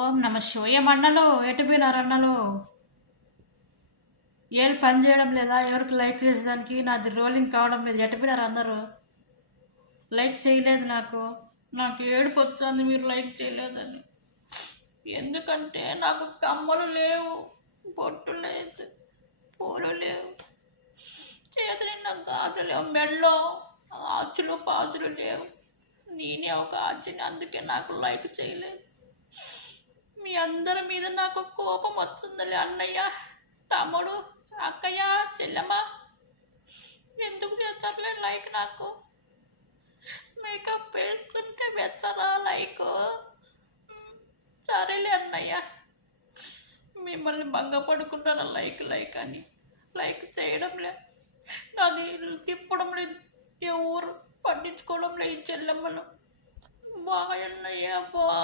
ఓం నమ శివయ్య అన్నలు ఎటు పోయినారు అన్నలు? ఏళ్ళు పని చేయడం లేదా? ఎవరికి లైక్ చేసేదానికి నాది రోలింగ్ కావడం లేదు. ఎటు పోయినారు అందరూ? లైక్ చేయలేదు. నాకు ఏడుపు వస్తుంది మీరు లైక్ చేయలేదని. ఎందుకంటే నాకు కమ్మలు లేవు, బొట్టు లేదు, పూలు లేవు, చేతి నిండా గాజులు లేవు, మెడలో ఆచులు పాచులు లేవు. నేనే ఒక ఆచిని, అందుకే నాకు లైక్ చేయలేదు. మీ అందరి మీద నాకు కోపం వస్తుందిలే. అన్నయ్య, తమ్ముడు, అక్కయ్య, చెల్లెమ్మ, ఎందుకు చేస్తారులే లైక్? నాకు మేకప్ వేసుకుంటే వెచ్చరా లైక్? సరేలే అన్నయ్య, మిమ్మల్ని భంగపడుకుంటాను లైక్ లైక్ అని. లైక్ చేయడం లే, నాది తిప్పడం లేదు, ఎవరు పట్టించుకోవడం లేదు. ఈ చెల్లెమ్మలు బాయ్ అన్నయ్య, బాయ్.